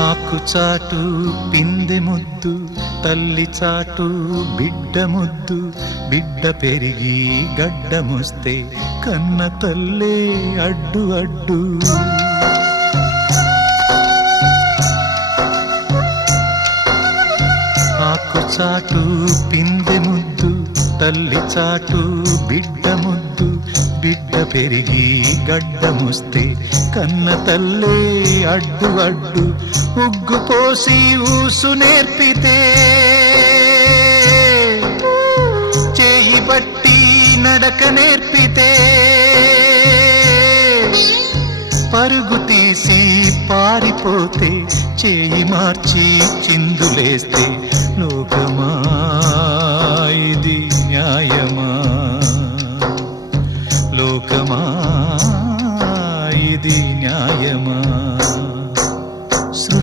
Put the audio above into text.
ఆకు చాటు పిందె ముద్దు, తల్లి చాటు బిడ్డ ముద్దు. బిడ్డ పెరిగి గడ్డమొస్తే కన్న తల్లే అడ్డు అడ్డు. ఆకు చాటు పిందె ముద్దు, తల్లి చాటు బిడ్డ ముద్దు. బిడ్డ పెరిగి గడ్డమొస్తే కన్న తల్లే అడ్డు అడ్డు. ఉగ్గు పోసి ఊసు నేర్పితే, చేయి బట్టి నడక నేర్పితే, పరుగు తీసి పారిపోతే, చేయి మార్చి చిందులేస్తే, లోకమా ఇది న్యాయమా? లోకమా